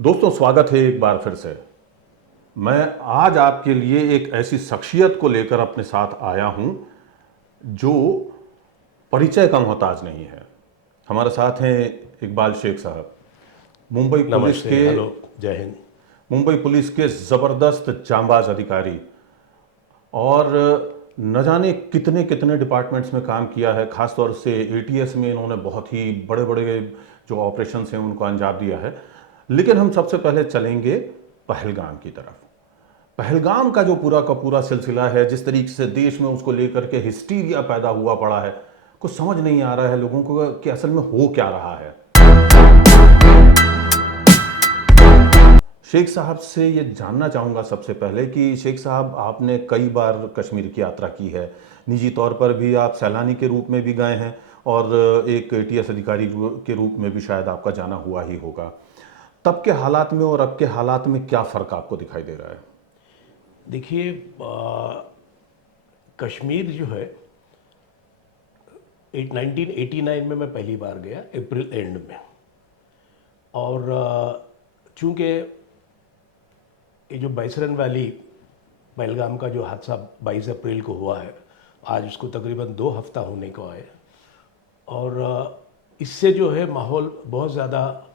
दोस्तों, स्वागत है एक बार फिर से। मैं आज आपके लिए एक ऐसी शख्सियत को लेकर अपने साथ आया हूं जो परिचय का मोहताज नहीं है। हमारे साथ हैं इकबाल शेख साहब, मुंबई पुलिस नमस्ते, के हेलो, जय हिंद। मुंबई पुलिस के ज़बरदस्त जांबाज अधिकारी, और न जाने कितने कितने डिपार्टमेंट्स में काम किया है। खासतौर से एटीएस में इन्होंने बहुत ही बड़े बड़े जो ऑपरेशंस हैं उनको अंजाम दिया है। लेकिन हम सबसे पहले चलेंगे पहलगाम की तरफ। पहलगाम का जो पूरा का पूरा सिलसिला है, जिस तरीके से देश में उसको लेकर के हिस्टीरिया पैदा हुआ पड़ा है, कुछ समझ नहीं आ रहा है लोगों को कि असल में हो क्या रहा है। शेख साहब से ये जानना चाहूँगा सबसे पहले कि शेख साहब, आपने कई बार कश्मीर की यात्रा की है, निजी तौर पर भी आप सैलानी के रूप में भी गए हैं और एक टीएस अधिकारी के रूप में भी शायद आपका जाना हुआ ही होगा। तब के हालात में और अब के हालात में क्या फ़र्क आपको दिखाई दे रहा है? देखिए, कश्मीर जो है 1989 में मैं पहली बार गया, अप्रैल एंड में। और चूंकि ये जो बाइसरन वैली पहलगाम का जो हादसा 22 अप्रैल को हुआ है, आज उसको तकरीबन 2 हफ्ता होने को है। और इससे जो है माहौल बहुत ज़्यादा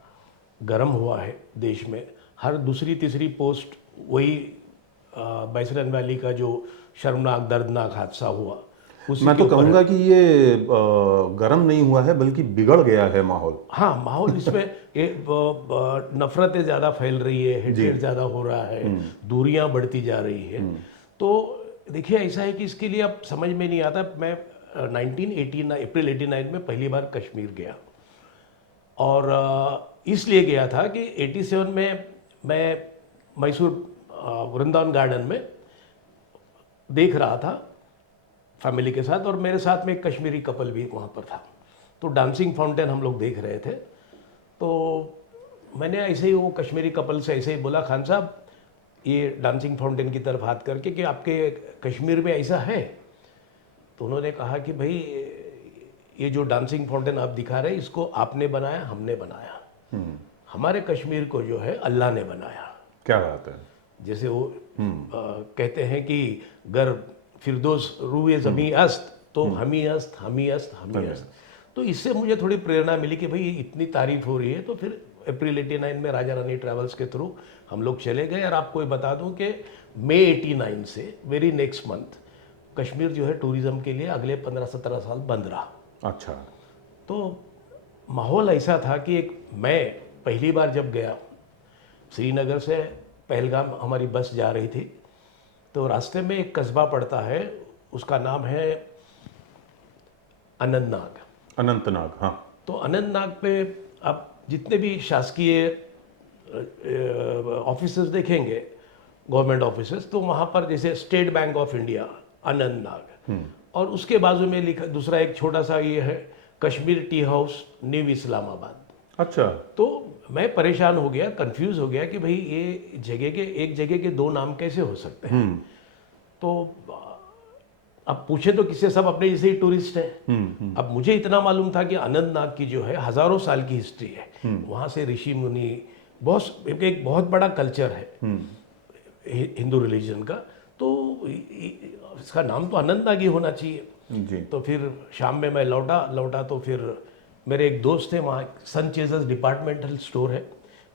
गर्म हुआ है देश में। हर दूसरी तीसरी पोस्ट वही बाइसरन वैली का जो शर्मनाक दर्दनाक हादसा हुआ उसी मैं के तो ऊपर है। कहूँगा कि ये गर्म नहीं हुआ है, बल्कि बिगड़ गया है माहौल। हाँ, माहौल इसमें नफरतें ज़्यादा फैल रही है, जी। हेट्रेड ज़्यादा हो रहा है, दूरियां बढ़ती जा रही है। तो देखिए, ऐसा है कि इसके लिए अब समझ में नहीं आता। मैं 1989 अप्रैल 89 में पहली बार कश्मीर गया। और इसलिए गया था कि 87 में मैं मैसूर वृंदावन गार्डन में देख रहा था फैमिली के साथ, और मेरे साथ में एक कश्मीरी कपल भी वहाँ पर था। तो डांसिंग फाउंटेन हम लोग देख रहे थे। तो मैंने ऐसे ही वो कश्मीरी कपल से ऐसे ही बोला, खान साहब, ये डांसिंग फाउंटेन की तरफ हाथ करके, कि आपके कश्मीर में ऐसा है? तो उन्होंने कहा कि भाई, ये जो डांसिंग फाउंटेन आप दिखा रहे हैं, इसको आपने बनाया, हमने बनाया। हमारे कश्मीर को जो है अल्लाह ने बनाया। क्या बात है। जैसे वो कहते हैं कि गर फिरदौस रूए ज़मी अस्त, तो हमी अस्त, हमी अस्त, हमी अस्त। तो इससे मुझे थोड़ी प्रेरणा मिली कि भाई इतनी तारीफ हो रही है, तो फिर अप्रैल 89 में राजा रानी ट्रैवल्स के थ्रू हम लोग चले गए। और आपको ये बता दूं कि मई 89 से वेरी नेक्स्ट मंथ कश्मीर जो है टूरिज़्म के लिए अगले 15-17 साल बंद रहा। अच्छा। तो माहौल ऐसा था कि मैं पहली बार जब गया, श्रीनगर से पहलगाम हमारी बस जा रही थी, तो रास्ते में एक कस्बा पड़ता है, उसका नाम है अनंतनाग। अनंतनाग, हाँ। तो अनंतनाग पे आप जितने भी शासकीय ऑफिसेस देखेंगे, गवर्नमेंट ऑफिसेस, तो वहाँ पर जैसे state bank of India Anantnag, और उसके बाजू में लिखा दूसरा एक छोटा सा ये है, Kashmir tea house, new Islamabad. अच्छा। तो मैं परेशान हो गया, कंफ्यूज हो गया कि भाई ये जगह के, एक जगह के दो नाम कैसे हो सकते हैं। तो अब पूछे तो किससे, सब अपने जैसे ही टूरिस्ट हैं। अब मुझे इतना मालूम था कि अनंतनाग की जो है हजारों साल की हिस्ट्री है। वहाँ से ऋषि मुनि, बहुत एक बहुत बड़ा कल्चर है हिंदू रिलीजन का। तो इसका नाम तो अनंतनाग ही होना चाहिए। जी। तो फिर शाम में मैं लौटा तो फिर मेरे एक दोस्त थे वहाँ, सन चेजर्स डिपार्टमेंटल स्टोर है,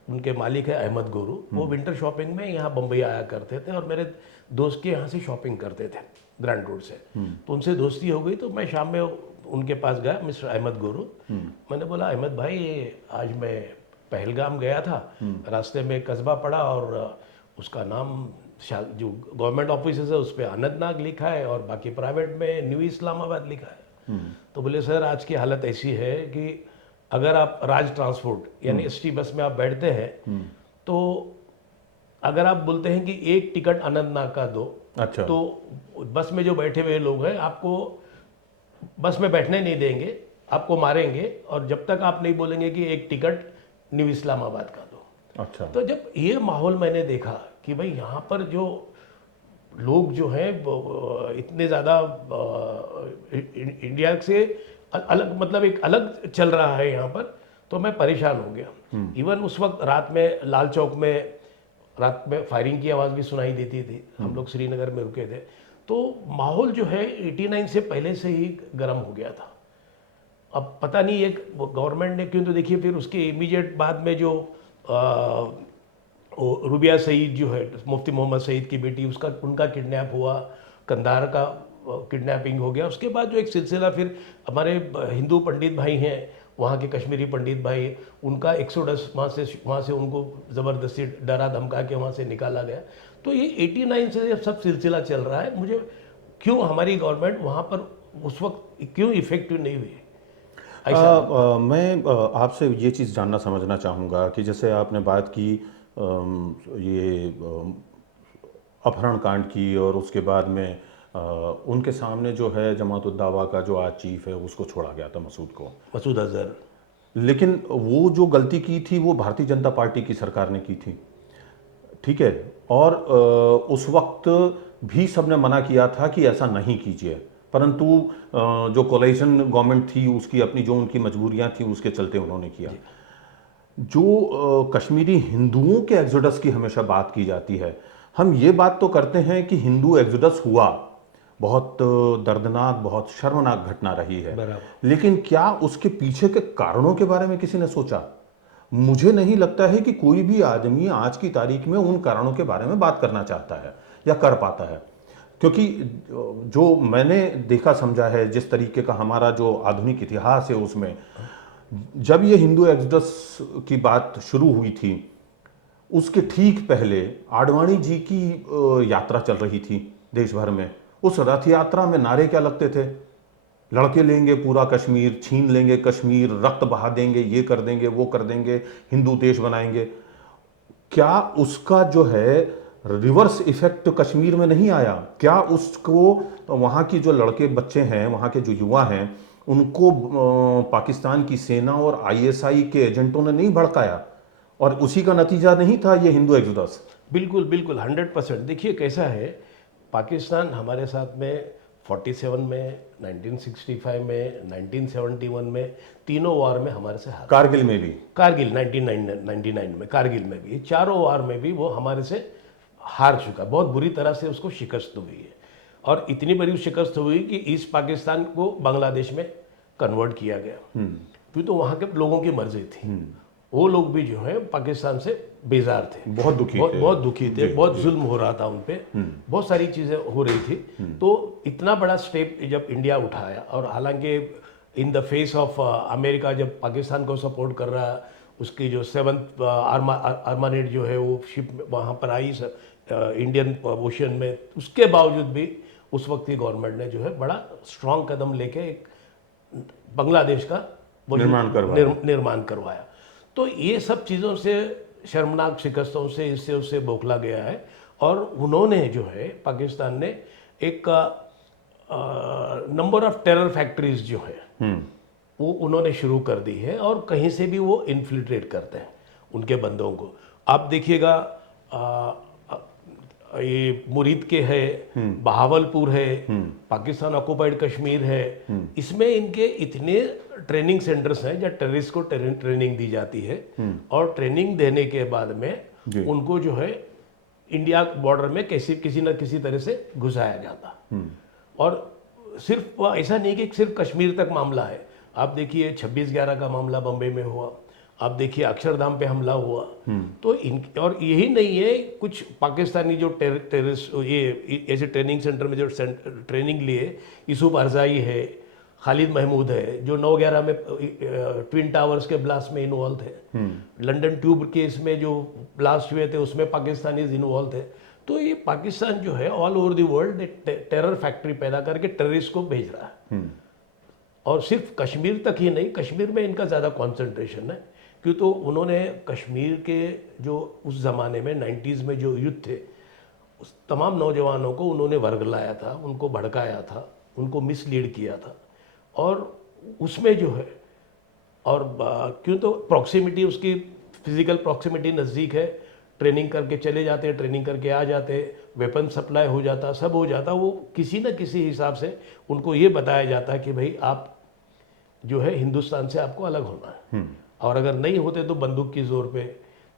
उनके मालिक है अहमद गोरू। वो विंटर शॉपिंग में यहाँ बम्बई आया करते थे, और मेरे दोस्त के यहाँ से शॉपिंग करते थे ग्रैंड रोड से। तो उनसे दोस्ती हो गई। तो मैं शाम में उनके पास गया, मिस्टर अहमद गोरू। मैंने बोला, अहमद भाई, ये आज मैं पहलगाम गया था, रास्ते में एक कस्बा पड़ा, और उसका नाम जो गवर्नमेंट ऑफिस है उस पर अनंतनाग लिखा है, और बाकी प्राइवेट में न्यू इस्लामाबाद लिखा है। तो बोले, सर, आज की हालत ऐसी है कि अगर आप राज ट्रांसपोर्ट यानी एसटी बस में आप बैठते हैं, तो अगर आप बोलते हैं कि एक टिकट अनंतनाग का दो, अच्छा। तो बस में जो बैठे हुए लोग हैं आपको बस में बैठने नहीं देंगे, आपको मारेंगे, और जब तक आप नहीं बोलेंगे कि एक टिकट न्यू इस्लामाबाद का दो। अच्छा। तो जब ये माहौल मैंने देखा कि भाई यहाँ पर जो लोग जो हैं इतने ज़्यादा इंडिया से अलग, मतलब एक अलग चल रहा है यहाँ पर, तो मैं परेशान हो गया। इवन उस वक्त रात में लाल चौक में फायरिंग की आवाज़ भी सुनाई देती थी, हम लोग श्रीनगर में रुके थे। तो माहौल जो है 89 से पहले से ही गर्म हो गया था। अब पता नहीं एक गवर्नमेंट ने क्यों, तो देखिए फिर उसके इमीडिएट बाद में जो रुबिया सईद जो है, मुफ्ती मोहम्मद सईद की बेटी, उनका किडनैप हुआ, कंधार का किडनैपिंग हो गया। उसके बाद जो एक सिलसिला फिर हमारे हिंदू पंडित भाई हैं, वहाँ के कश्मीरी पंडित भाई, उनका एक्सोडस वहाँ से उनको ज़बरदस्ती डरा धमका के वहाँ से निकाला गया। तो ये 89 से सब सिलसिला चल रहा है। मुझे क्यों हमारी गवर्नमेंट वहाँ पर उस वक्त क्यों इफेक्टिव नहीं हुई मैं आपसे ये चीज़ जानना समझना चाहूँगा कि जैसे आपने बात की ये अपहरण कांड की, और उसके बाद में उनके सामने जो है जमात उद दावा का जो आज चीफ है उसको छोड़ा गया था, मसूद अजहर। लेकिन वो जो गलती की थी वो भारतीय जनता पार्टी की सरकार ने की थी, ठीक है। और उस वक्त भी सबने मना किया था कि ऐसा नहीं कीजिए, परंतु जो कोलिशन गवर्नमेंट थी उसकी अपनी जो उनकी मजबूरियां थी उसके चलते उन्होंने किया। जो कश्मीरी हिंदुओं के एग्जोडस की हमेशा बात की जाती है, हम ये बात तो करते हैं कि हिंदू एग्जोडस हुआ, बहुत दर्दनाक, बहुत शर्मनाक घटना रही है, लेकिन क्या उसके पीछे के कारणों के बारे में किसी ने सोचा? मुझे नहीं लगता है कि कोई भी आदमी आज की तारीख में उन कारणों के बारे में बात करना चाहता है या कर पाता है, क्योंकि जो मैंने देखा समझा है, जिस तरीके का हमारा जो आधुनिक इतिहास है उसमें जब ये हिंदू एक्सोडस की बात शुरू हुई थी, उसके ठीक पहले आडवाणी जी की यात्रा चल रही थी देश भर में। उस रथ यात्रा में नारे क्या लगते थे? लड़के लेंगे पूरा कश्मीर, छीन लेंगे कश्मीर, रक्त बहा देंगे, ये कर देंगे, वो कर देंगे, हिंदू देश बनाएंगे। क्या उसका जो है रिवर्स इफेक्ट कश्मीर में नहीं आया? क्या उसको वहाँ की जो लड़के बच्चे हैं, वहाँ के जो युवा हैं, उनको पाकिस्तान की सेना और आईएसआई के एजेंटों ने नहीं भड़काया? और उसी का नतीजा नहीं था ये हिंदू एक्सोडस? बिल्कुल बिल्कुल 100%। देखिए कैसा है, पाकिस्तान हमारे साथ में 47 में, 1965 में, 1971 में, तीनों वार में हमारे से हारा। कारगिल में भी, कारगिल 1999 में, कारगिल में भी, चारों वार में भी वो हमारे से हार चुका, बहुत बुरी तरह से उसको शिकस्त हुई है। और इतनी बड़ी शिकस्त हुई कि ईस्ट पाकिस्तान को बांग्लादेश में कन्वर्ट किया गया, क्योंकि तो वहाँ के लोगों की मर्जी थी। वो लोग भी जो है पाकिस्तान से बेजार थे, बहुत दुखी थे, बहुत दुखी थे, बहुत जुल्म हो रहा था उन पे, बहुत सारी चीज़ें हो रही थी। तो इतना बड़ा स्टेप जब इंडिया उठाया, और हालांकि in the face of America जब पाकिस्तान को सपोर्ट कर रहा, उसकी जो 7th आर्मानेट जो है वो शिप वहाँ पर आई इंडियन ओशन में, उसके बावजूद भी उस वक्त की गवर्नमेंट ने जो है बड़ा स्ट्रांग कदम लेके एक बांग्लादेश का निर्माण करवाया। तो ये सब चीज़ों से, शर्मनाक शिकस्तों से, इससे उससे बौखला गया है। और उन्होंने जो है, पाकिस्तान ने एक नंबर ऑफ टेरर फैक्ट्रीज जो है वो उन्होंने शुरू कर दी है, और कहीं से भी वो इन्फिल्ट्रेट करते हैं उनके बंदों को। आप देखिएगा ये मुरीद के है, बहावलपुर है, पाकिस्तान ऑक्युपाइड कश्मीर है, इसमें इनके इतने ट्रेनिंग सेंटर्स हैं जहाँ टेररिस्ट को ट्रेनिंग दी जाती है, और ट्रेनिंग देने के बाद में उनको जो है इंडिया बॉर्डर में किसी न किसी तरह से घुसाया जाता। और सिर्फ ऐसा नहीं कि सिर्फ कश्मीर तक मामला है। आप देखिए 26/11 का मामला बम्बई में हुआ, आप देखिए अक्षरधाम पे हमला हुआ। तो और यही नहीं है, कुछ पाकिस्तानी जो टेररिस्ट ये ऐसे ट्रेनिंग सेंटर में जो ट्रेनिंग लिए, यूसुफ अरजाई है, खालिद महमूद है, जो 9/11 में ट्विन टावर्स के ब्लास्ट में इन्वॉल्व थे, लंदन ट्यूब केस में जो ब्लास्ट हुए थे उसमें पाकिस्तानी इन्वॉल्व थे। तो ये पाकिस्तान जो है all over the world terror factory पैदा करके टेररिस्ट को भेज रहा है। और सिर्फ कश्मीर तक ही नहीं, कश्मीर में इनका ज़्यादा कॉन्सेंट्रेशन है, क्यों तो उन्होंने कश्मीर के जो उस ज़माने में 90s में जो यूथ थे, उस तमाम नौजवानों को उन्होंने वर्गलाया था, उनको भड़काया था, उनको मिसलीड किया था। और उसमें जो है, और क्यों तो प्रॉक्सिमिटी, उसकी फिजिकल प्रॉक्सिमिटी नज़दीक है, ट्रेनिंग करके चले जाते, ट्रेनिंग करके आ जाते, वेपन सप्लाई हो जाता, सब हो जाता। वो किसी न किसी हिसाब से उनको ये बताया जाता है कि भाई आप जो है हिंदुस्तान से आपको अलग होना है, और अगर नहीं होते तो बंदूक की जोर पे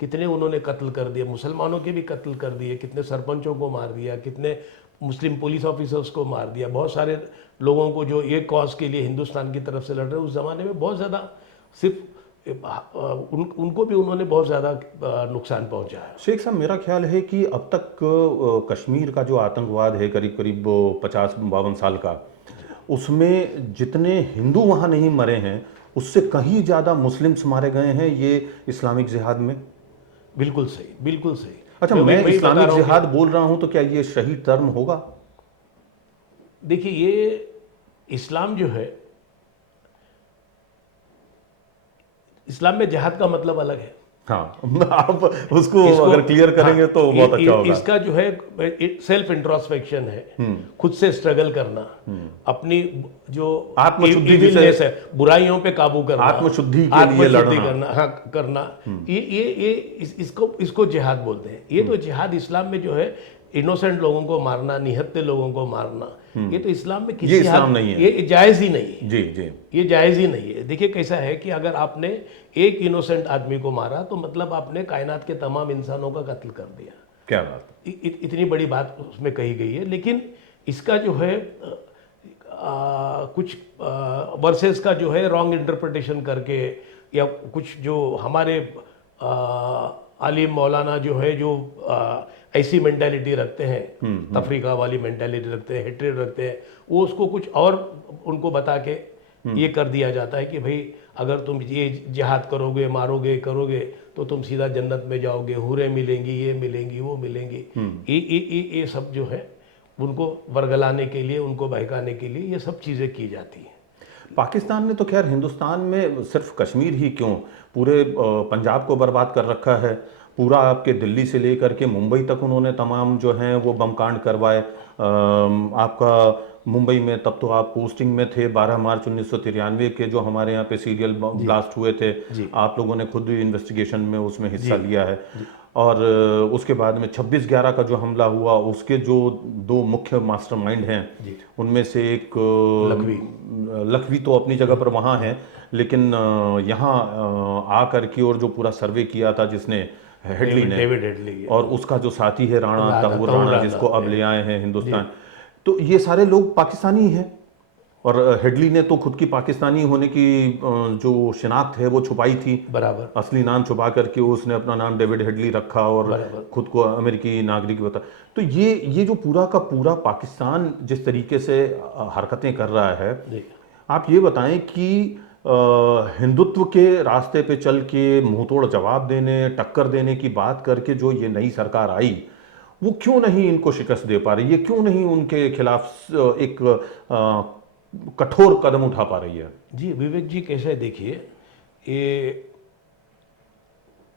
कितने उन्होंने कत्ल कर दिए, मुसलमानों के भी कत्ल कर दिए, कितने सरपंचों को मार दिया, कितने मुस्लिम पुलिस ऑफिसर्स को मार दिया, बहुत सारे लोगों को जो एक कॉज के लिए हिंदुस्तान की तरफ से लड़ रहे उस ज़माने में बहुत ज़्यादा सिर्फ उनको भी उन्होंने बहुत ज़्यादा नुकसान पहुंचाया। शेख साहब, मेरा ख्याल है कि अब तक कश्मीर का जो आतंकवाद है करीब करीब 50-52 साल का, उसमें जितने हिंदू वहाँ नहीं मरे हैं उससे कहीं ज़्यादा मुस्लिम्स मारे गए हैं ये इस्लामिक जिहाद में। बिल्कुल सही, बिल्कुल सही। अच्छा, मैं मैं वही बता इस्लामिक रहा हूँ जिहाद बोल रहा हूँ तो क्या ये शहीद टर्म होगा? देखिए, ये इस्लाम जो है, इस्लाम में जिहाद का मतलब अलग है। हाँ आप उसको अगर क्लियर करेंगे तो बहुत अच्छा होगा। इसका जो है सेल्फ इंट्रोस्पेक्शन है, खुद से स्ट्रगल करना, अपनी जो आत्मशुद्धि इविलनेस है, बुराइयों पे काबू करना, आत्मशुद्धि के लिए लड़ना, करना, हाँ करना, ये इसको जिहाद बोलते हैं। ये तो जिहाद इस्लाम में जो है इनोसेंट लोगों को मारना, निहत्थे लोगों को मारना, ये तो इस्लाम में किसी इस्लाम नहीं है, ये जायज़ ही नहीं है। जी जी, ये जायज़ ही नहीं है। देखिए कैसा है कि अगर आपने एक इनोसेंट आदमी को मारा तो मतलब आपने कायनात के तमाम इंसानों का कत्ल कर दिया। क्या बात। इतनी बड़ी बात उसमें कही गई है। लेकिन इसका जो है कुछ वर्सेस का जो है रॉन्ग इंटरप्रिटेशन करके, या कुछ जो हमारे आलिम मौलाना जो है जो ऐसी मेंटालिटी रखते हैं, तफरीका वाली मेंटालिटी रखते हैं, हेट्रेड रखते हैं, वो उसको कुछ और उनको बता के ये कर दिया जाता है कि भाई अगर तुम ये जिहाद करोगे, मारोगे, करोगे तो तुम सीधा जन्नत में जाओगे, हूरें मिलेंगी, ये मिलेंगी, वो मिलेंगी। ये सब जो है उनको वर्गलाने के लिए, उनको बहकाने के लिए ये सब चीज़ें की जाती हैं। पाकिस्तान ने तो खैर हिंदुस्तान में सिर्फ कश्मीर ही क्यों, पूरे पंजाब को बर्बाद कर रखा है। पूरा आपके दिल्ली से लेकर के मुंबई तक उन्होंने तमाम जो हैं वो बम कांड करवाए। आपका मुंबई में तब तो आप पोस्टिंग में थे, 12 मार्च 1993 के जो हमारे यहाँ पे सीरियल ब्लास्ट हुए थे, आप लोगों ने खुद इन्वेस्टिगेशन में उसमें हिस्सा लिया है। और उसके बाद में 26/11 का जो हमला हुआ, उसके जो दो मुख्य मास्टरमाइंड हैं उनमें से एक लखवी तो अपनी जगह पर वहाँ हैं, लेकिन यहाँ आ करके और जो पूरा सर्वे किया था जिसने, हेडली ने, डेविड हेडली, और उसका जो साथी है राणा तहूर राणा, जिसको अब ले आए हैं हिंदुस्तान, तो ये सारे लोग पाकिस्तानी हैं। और हेडली ने तो खुद की पाकिस्तानी होने की जो शिनाख्त है वो छुपाई थी, बराबर असली नाम छुपा करके उसने अपना नाम डेविड हेडली रखा और खुद को अमेरिकी नागरिक बता। तो ये जो पूरा का पूरा पाकिस्तान जिस तरीके से हरकतें कर रहा है, आप ये बताएं कि हिंदुत्व के रास्ते पे चल के मुंहतोड़ जवाब देने, टक्कर देने की बात करके जो ये नई सरकार आई, वो क्यों नहीं इनको शिकस्त दे पा रही? ये क्यों नहीं उनके खिलाफ एक कठोर कदम उठा पा रही है? जी विवेक जी, कैसे देखिए, ये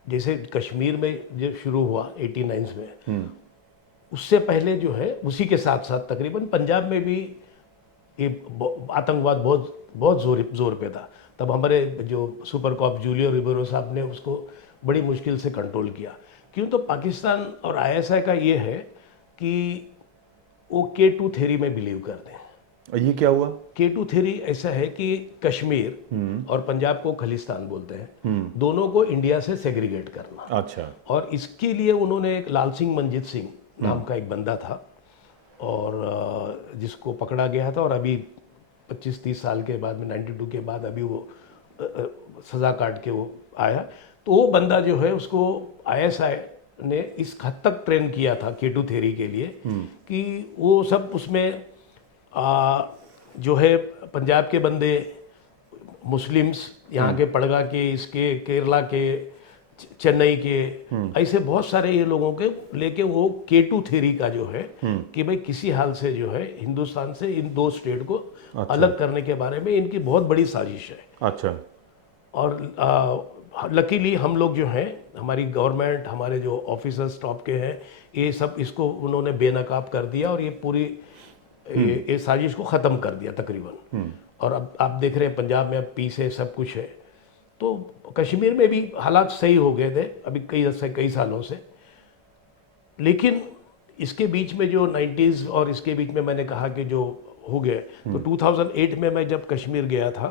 जैसे कश्मीर में जब शुरू हुआ 89 में, उससे पहले जो है उसी के साथ साथ तकरीबन पंजाब में भी ये आतंकवाद बहुत जोर पे था। तब हमारे जो सुपर कॉप जूलियो रिबेरो साहब ने उसको बड़ी मुश्किल से कंट्रोल किया। क्यों? तो पाकिस्तान और आईएसआई का ये है कि वो K2 थ्योरी में बिलीव करते हैं। ये क्या हुआ? K2 थ्योरी ऐसा है कि कश्मीर और पंजाब को खलिस्तान बोलते हैं, दोनों को इंडिया से सेग्रीगेट करना। अच्छा। और इसके लिए उन्होंने एक लाल सिंह मंजीत सिंह नाम का एक बंदा था, और जिसको पकड़ा गया था, और अभी 25-30 साल के बाद में 92 के बाद अभी वो सज़ा काट के वो आया। तो वो बंदा जो है उसको आईएसआई ने इस हद तक ट्रेन किया था K2 थ्योरी के लिए कि वो सब उसमें जो है पंजाब के बंदे, मुस्लिम्स, यहाँ के पड़गा के, इसके केरला के, चेन्नई के, ऐसे बहुत सारे ये लोगों के लेके वो K2 थ्योरी का जो है कि भाई किसी हाल से जो है हिंदुस्तान से इन दो स्टेट को अलग करने के बारे में इनकी बहुत बड़ी साजिश है। अच्छा। और लकीली हम लोग जो हैं, हमारी गवर्नमेंट, हमारे जो ऑफिसर्स टॉप के हैं, ये सब इसको उन्होंने बेनकाब कर दिया और ये पूरी ये साजिश को ख़त्म कर दिया तकरीबन। और अब आप देख रहे हैं पंजाब में अब पीस है, सब कुछ है। तो कश्मीर में भी हालात सही हो गए थे अभी कई सालों से। लेकिन इसके बीच में जो 90s और इसके बीच में मैंने कहा कि जो हो गए। तो 2008 में मैं जब कश्मीर गया था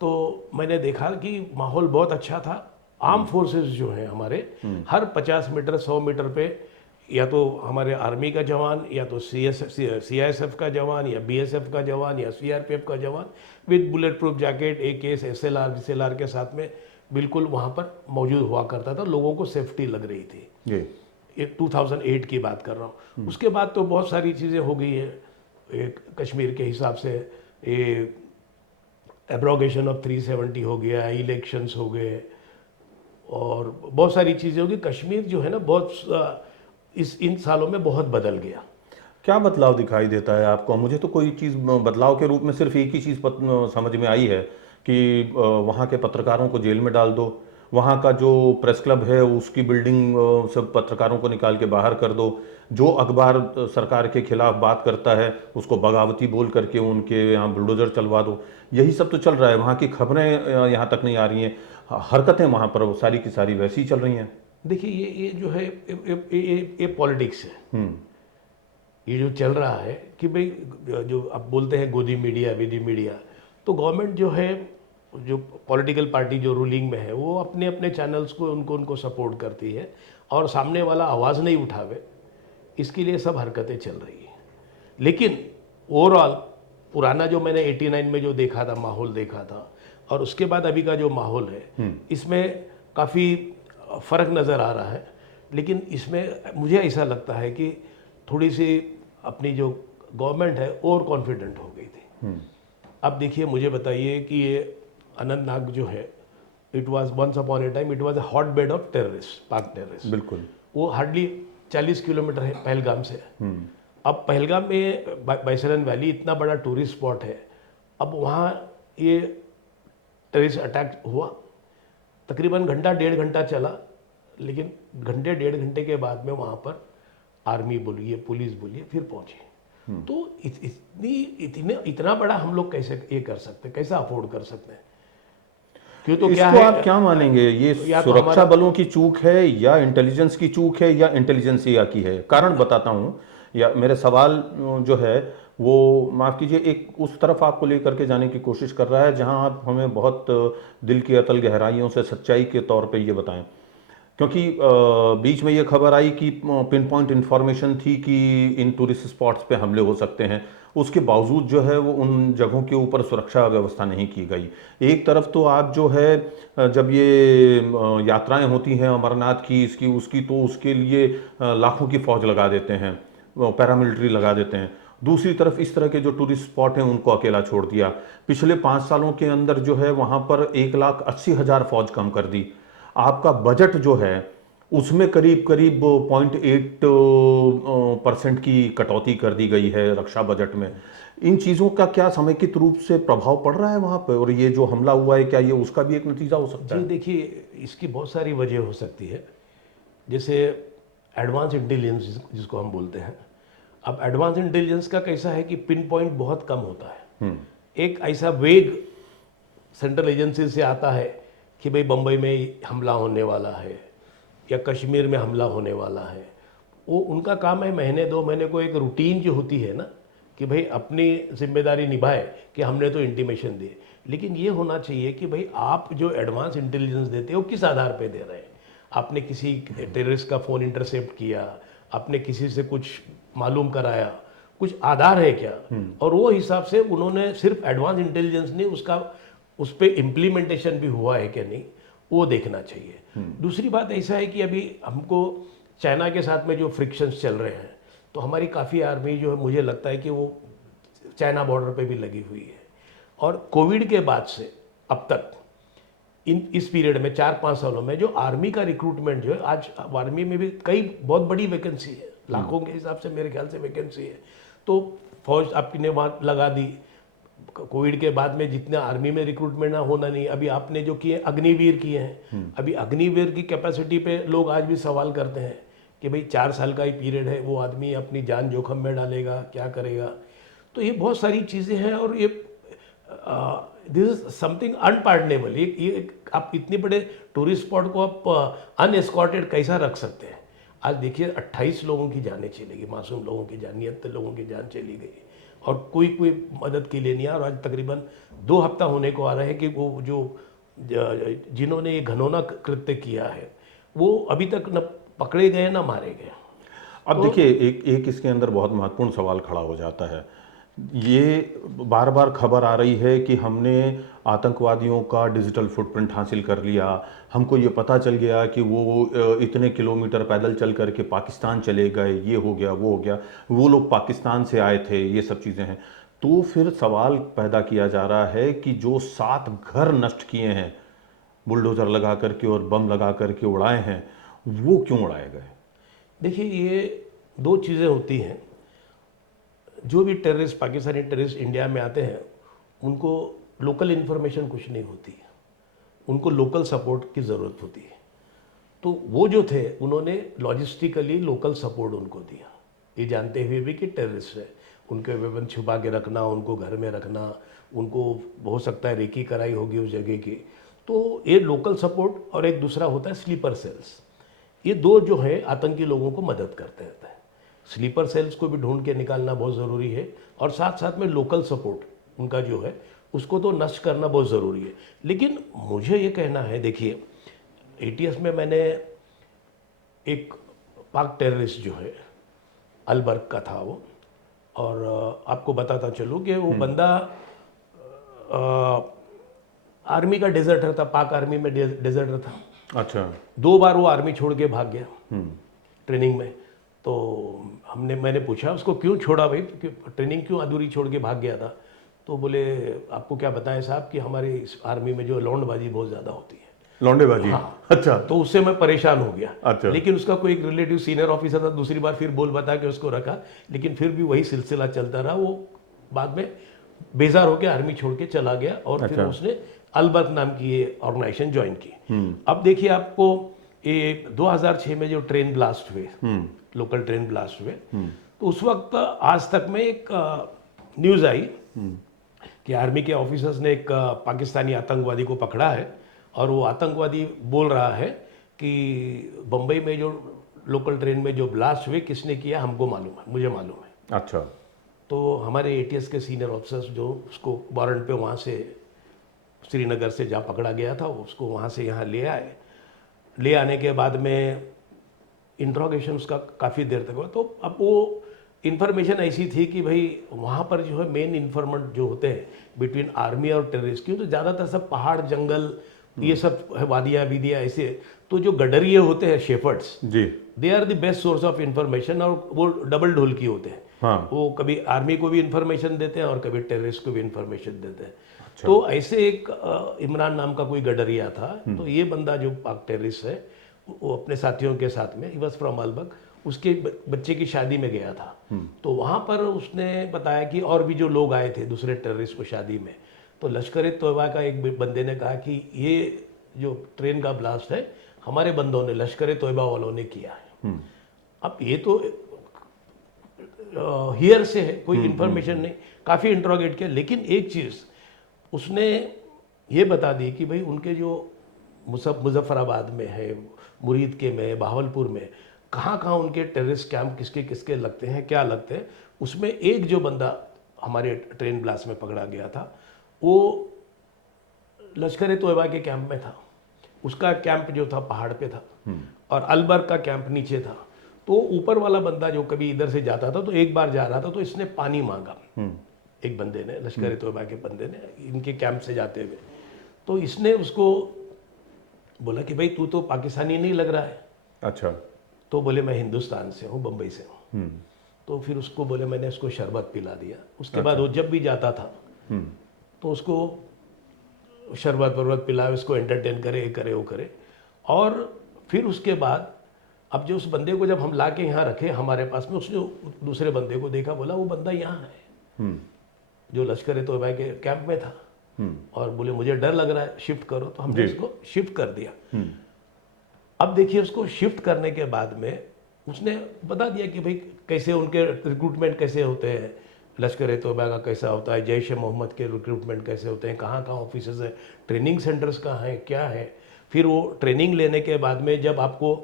तो मैंने देखा कि माहौल बहुत अच्छा था। आर्म फोर्सेस जो हैं हमारे, हर 50 मीटर 100 मीटर पे या तो हमारे आर्मी का जवान, या तो CISF का जवान, या BSF का जवान, या CRPF का जवान with bullet proof jacket, AKs, SLR के साथ में बिल्कुल वहाँ पर मौजूद हुआ करता था। लोगों को सेफ्टी लग रही थी। जी। ये 2008 की बात कर रहा हूँ। उसके बाद तो बहुत सारी चीज़ें हो गई है एक कश्मीर के हिसाब से। ये एब्रोगेशन ऑफ 370 हो गया, इलेक्शंस हो गए, और बहुत सारी चीज़ें होगी। कश्मीर जो है ना बहुत इन सालों में बहुत बदल गया। क्या बदलाव दिखाई देता है आपको? मुझे तो कोई चीज़ बदलाव के रूप में सिर्फ एक ही चीज़ समझ में आई है कि वहाँ के पत्रकारों को जेल में डाल दो, वहाँ का जो प्रेस क्लब है उसकी बिल्डिंग सब पत्रकारों को निकाल के बाहर कर दो, जो अखबार सरकार के खिलाफ बात करता है उसको बगावती बोल करके उनके यहाँ बुलडोजर चलवा दो। यही सब तो चल रहा है। वहाँ की खबरें यहाँ तक नहीं आ रही हैं, हरकतें वहाँ पर वो सारी की सारी वैसी ही चल रही हैं। देखिए ये जो है ये पॉलिटिक्स है। ये जो चल रहा है कि भाई जो अब बोलते हैं गोदी मीडिया विधि मीडिया, तो गवर्नमेंट जो है, जो पॉलिटिकल पार्टी जो रूलिंग में है, वो अपने अपने चैनल्स को उनको सपोर्ट करती है, और सामने वाला आवाज़ नहीं उठावे इसके लिए सब हरकतें चल रही हैं। लेकिन ओवरऑल पुराना जो मैंने 89 में जो देखा था, माहौल देखा था, और उसके बाद अभी का जो माहौल है, इसमें काफ़ी फ़र्क नज़र आ रहा है। लेकिन इसमें मुझे ऐसा लगता है कि थोड़ी सी अपनी जो गवर्नमेंट है ओवर कॉन्फिडेंट हो गई थी। अब देखिए, मुझे बताइए कि ये अनंतनाग जो है, it was once upon a time it was a hotbed of terrorist, Pak terrorist. बिल्कुल। वो हार्डली 40 किलोमीटर है पहलगाम से। अब पहलगाम में बैसरन वैली इतना बड़ा टूरिस्ट स्पॉट है। अब वहाँ ये टेररिस्ट अटैक हुआ, तकरीबन घंटा 1.5 घंटा चला, लेकिन घंटे 1.5 घंटे के बाद में वहाँ पर आर्मी बोलिए, पुलिस बोलिए, फिर पहुंचे। तो इतना बड़ा हम लोग कैसे ये कर सकते हैं, कैसे अफोर्ड कर सकते हैं? क्यों तो क्या इसको है, आप क्या मानेंगे? ये या तो सुरक्षा हमारा बलों की चूक है, या इंटेलिजेंस की चूक है, या इंटेलिजेंसिया की है? कारण बताता हूं, या मेरे सवाल जो है वो, माफ कीजिए, एक उस तरफ आपको लेकर के जाने की कोशिश कर रहा है जहां आप हमें बहुत दिल की अतल गहराइयों से सच्चाई के तौर पे ये बताएं। क्योंकि बीच में ये खबर आई कि पिन पॉइंट इन्फॉर्मेशन थी कि इन टूरिस्ट स्पॉट्स पे हमले हो सकते हैं, उसके बावजूद जो है वो उन जगहों के ऊपर सुरक्षा व्यवस्था नहीं की गई। एक तरफ तो आप जो है जब ये यात्राएं होती हैं अमरनाथ की, इसकी उसकी, तो उसके लिए लाखों की फौज लगा देते हैं, पैरामिलिट्री लगा देते हैं। दूसरी तरफ इस तरह के जो टूरिस्ट स्पॉट हैं उनको अकेला छोड़ दिया। पिछले 5 सालों के अंदर जो है वहाँ पर 1,80,000 फौज कम कर दी। आपका बजट जो है उसमें करीब करीब 0.8% की कटौती कर दी गई है रक्षा बजट में। इन चीज़ों का क्या समेकित रूप से प्रभाव पड़ रहा है वहाँ पर? और ये जो हमला हुआ है, क्या ये उसका भी एक नतीजा हो सकता जी है? देखिए, इसकी बहुत सारी वजह हो सकती है। जैसे एडवांस इंटेलिजेंस जिसको हम बोलते हैं। अब एडवांस इंटेलिजेंस का कैसा है कि पिन पॉइंट बहुत कम होता है। एक ऐसा वेग सेंट्रल एजेंसी से आता है कि भाई बम्बई में हमला होने वाला है, या कश्मीर में हमला होने वाला है। वो उनका काम है महीने 2 महीने को एक रूटीन जो होती है ना, कि भाई अपनी जिम्मेदारी निभाए कि हमने तो इंटीमेशन दी। लेकिन ये होना चाहिए कि भाई आप जो एडवांस इंटेलिजेंस देते हो किस आधार पे दे रहे हैं? आपने किसी टेररिस्ट का फ़ोन इंटरसेप्ट किया, आपने किसी से कुछ मालूम कराया, कुछ आधार है क्या? और वो हिसाब से उन्होंने सिर्फ एडवांस इंटेलिजेंस नहीं, उसका उस पर इम्प्लीमेंटेशन भी हुआ है कि नहीं, वो देखना चाहिए। दूसरी बात ऐसा है कि अभी हमको चाइना के साथ में जो फ्रिक्शंस चल रहे हैं, तो हमारी काफ़ी आर्मी जो है, मुझे लगता है कि वो चाइना बॉर्डर पे भी लगी हुई है। और कोविड के बाद से अब तक इस पीरियड में 4-5 सालों में जो आर्मी का रिक्रूटमेंट जो है, आज आर्मी में भी कई बहुत बड़ी वैकेंसी है, लाखों के हिसाब से मेरे ख्याल से वैकेंसी है। तो फौज आपने वहाँ लगा दी। कोविड के बाद में जितने आर्मी में रिक्रूटमेंट ना होना नहीं, अभी आपने जो किए अग्निवीर किए हैं, अभी अग्निवीर की कैपेसिटी पे लोग आज भी सवाल करते हैं कि भाई 4 साल का ही पीरियड है, वो आदमी अपनी जान जोखिम में डालेगा, क्या करेगा? तो ये बहुत सारी चीज़ें हैं, और ये दिस इज समथिंग अनपार्डनेबल। ये आप इतने बड़े टूरिस्ट स्पॉट को आप अनएस्कॉर्टेड कैसा रख सकते हैं? आज देखिए 28 लोगों की जानें चली गई, मासूम लोगों की जान, निहत्तर लोगों की जान चली गई। और कोई कोई मदद के लिए नहीं आया। और आज तकरीबन 2 हफ्ता होने को आ रहे हैं कि वो जो जिन्होंने ये घिनौना कृत्य किया है वो अभी तक न पकड़े गए ना मारे गए। अब तो देखिए, एक एक इसके अंदर बहुत महत्वपूर्ण सवाल खड़ा हो जाता है। ये बार बार खबर आ रही है कि हमने आतंकवादियों का डिजिटल फुटप्रिंट हासिल कर लिया, हमको ये पता चल गया कि वो इतने किलोमीटर पैदल चल करके पाकिस्तान चले गए, ये हो गया वो हो गया, वो लोग पाकिस्तान से आए थे, ये सब चीज़ें हैं। तो फिर सवाल पैदा किया जा रहा है कि जो 7 घर नष्ट किए हैं, बुलडोज़र लगा करके और बम लगा करके उड़ाए हैं, वो क्यों उड़ाए गए? देखिए, ये 2 चीज़ें होती हैं। जो भी टेररिस्ट, पाकिस्तानी टेररिस्ट इंडिया में आते हैं, उनको लोकल इन्फॉर्मेशन कुछ नहीं होती है, उनको लोकल सपोर्ट की ज़रूरत होती है। तो वो जो थे उन्होंने लॉजिस्टिकली लोकल सपोर्ट उनको दिया, ये जानते हुए भी कि टेररिस्ट है, उनके वेपन छुपा के रखना, उनको घर में रखना, उनको हो सकता है रेकी कराई होगी उस जगह की। तो ये लोकल सपोर्ट और एक दूसरा होता है स्लीपर सेल्स। ये 2 जो है आतंकी लोगों को मदद करते रहते हैं। स्लीपर सेल्स को भी ढूंढ के निकालना बहुत ज़रूरी है और साथ साथ में लोकल सपोर्ट उनका जो है उसको तो नष्ट करना बहुत ज़रूरी है। लेकिन मुझे ये कहना है, देखिए एटीएस में मैंने एक पाक टेररिस्ट जो है अलबर्ग का था वो, और आपको बताता चलूँ कि वो बंदा आर्मी का डेजर्टर था, पाक आर्मी में डेजर्टर था। अच्छा। 2 बार वो आर्मी छोड़ के भाग गया ट्रेनिंग में। तो मैंने पूछा उसको क्यों छोड़ा भाई, ट्रेनिंग क्यों अधूरी छोड़ के भाग गया था? तो बोले आपको क्या बताएं साहब कि हमारी इस आर्मी में जो लौंडबाजी बहुत ज़्यादा होती है। लौंडेबाजी? हाँ। अच्छा। तो उससे मैं परेशान हो गया। अच्छा। लेकिन उसका कोई एक रिलेटिव सीनियर ऑफिसर था, दूसरी बार फिर बोल बता के उसको रखा, लेकिन फिर भी वही सिलसिला चलता रहा। वो बाद में बेजार होकर आर्मी छोड़ के चला गया और फिर उसने अलबर्ग नाम की ये ऑर्गेनाइजेशन ज्वाइन की। अब देखिए, आपको ये 2006 में जो ट्रेन ब्लास्ट हुए, लोकल ट्रेन ब्लास्ट हुए, तो उस वक्त आज तक में एक न्यूज़ आई कि आर्मी के ऑफिसर्स ने एक पाकिस्तानी आतंकवादी को पकड़ा है और वो आतंकवादी बोल रहा है कि बम्बई में जो लोकल ट्रेन में जो ब्लास्ट हुए किसने किया हमको मालूम है, मुझे मालूम है। अच्छा। तो हमारे एटीएस के सीनियर ऑफिसर्स जो उसको वारंट पे वहाँ से श्रीनगर से जहाँ पकड़ा गया था उसको वहाँ से यहाँ ले आए। ले आने के बाद में इंट्रोगेशन उसका काफ़ी देर तक हुआ। तो अब वो इन्फॉर्मेशन ऐसी थी कि भाई वहाँ पर जो है मेन इन्फॉर्मेंट जो होते हैं बिटवीन आर्मी और टेररिस्ट, क्यों तो ज़्यादातर सब पहाड़ जंगल ये सब है, वादियाँ विदियाँ ऐसे। तो जो गडरिए होते हैं shepherds ji. They are the best source of information, और वो डबल ढोलकी होते हैं। हाँ। वो कभी आर्मी को भी इन्फॉर्मेशन देते हैं और कभी टेररिस्ट को भी इन्फॉर्मेशन देते हैं। तो ऐसे एक इमरान नाम का कोई गडरिया था। तो ये बंदा जो पाक टेररिस्ट है वो अपने साथियों के साथ में, ही वॉज फ्रॉम अलबर्ग, उसके बच्चे की शादी में गया था। तो वहाँ पर उसने बताया कि और भी जो लोग आए थे दूसरे टेररिस्ट को शादी में। तो लश्कर ए तोयबा का एक बंदे ने कहा कि ये जो ट्रेन का ब्लास्ट है हमारे बंदों ने, लश्कर ए तोयबा वालों ने किया है। अब ये तो हियर से है, कोई इन्फॉर्मेशन नहीं। काफ़ी इंट्रोगेट किया, लेकिन एक चीज़ उसने ये बता दी कि भाई उनके जो मुजफ्फराबाद में है, मुरीद के में, बहावलपुर में, कहाँ कहाँ उनके टेररिस्ट कैंप किसके किसके लगते हैं, क्या लगते हैं। उसमें एक जो बंदा हमारे ट्रेन ब्लास्ट में पकड़ा गया था वो लश्कर ए तोयबा के कैंप में था। उसका कैंप जो था पहाड़ पे था और अलबर्ग का कैंप नीचे था। तो ऊपर वाला बंदा जो कभी इधर से जाता था तो एक बार जा रहा था तो इसने पानी मांगा, एक बंदे ने, लश्कर ए तोयबा के बंदे ने, इनके कैंप से जाते हुए। तो इसने उसको बोला कि भाई तू तो पाकिस्तानी नहीं लग रहा है। अच्छा। तो बोले मैं हिंदुस्तान से हूँ, बम्बई से हूँ। तो फिर उसको बोले, मैंने उसको शरबत पिला दिया। उसके बाद वो जब भी जाता था तो उसको शरबत वरबत पिलाए, उसको एंटरटेन करे, ये करे वो करे। और फिर उसके बाद अब जो उस बंदे को जब हम ला के यहाँ रखे हमारे पास में, उसने दूसरे बंदे को देखा, बोला वो बंदा यहाँ है जो लश्कर ए तोयबा के कैंप में था। और बोले मुझे डर लग रहा है, शिफ्ट करो। तो हमने उसको शिफ्ट कर दिया। अब देखिए, उसको शिफ्ट करने के बाद में उसने बता दिया कि भाई कैसे उनके रिक्रूटमेंट कैसे होते हैं, लश्कर ए तोयबा का कैसा होता है, जैश ए मोहम्मद के रिक्रूटमेंट कैसे होते हैं, कहाँ कहाँ ऑफिसेज है, ट्रेनिंग सेंटर्स कहाँ हैं, क्या है। फिर वो ट्रेनिंग लेने के बाद में जब आपको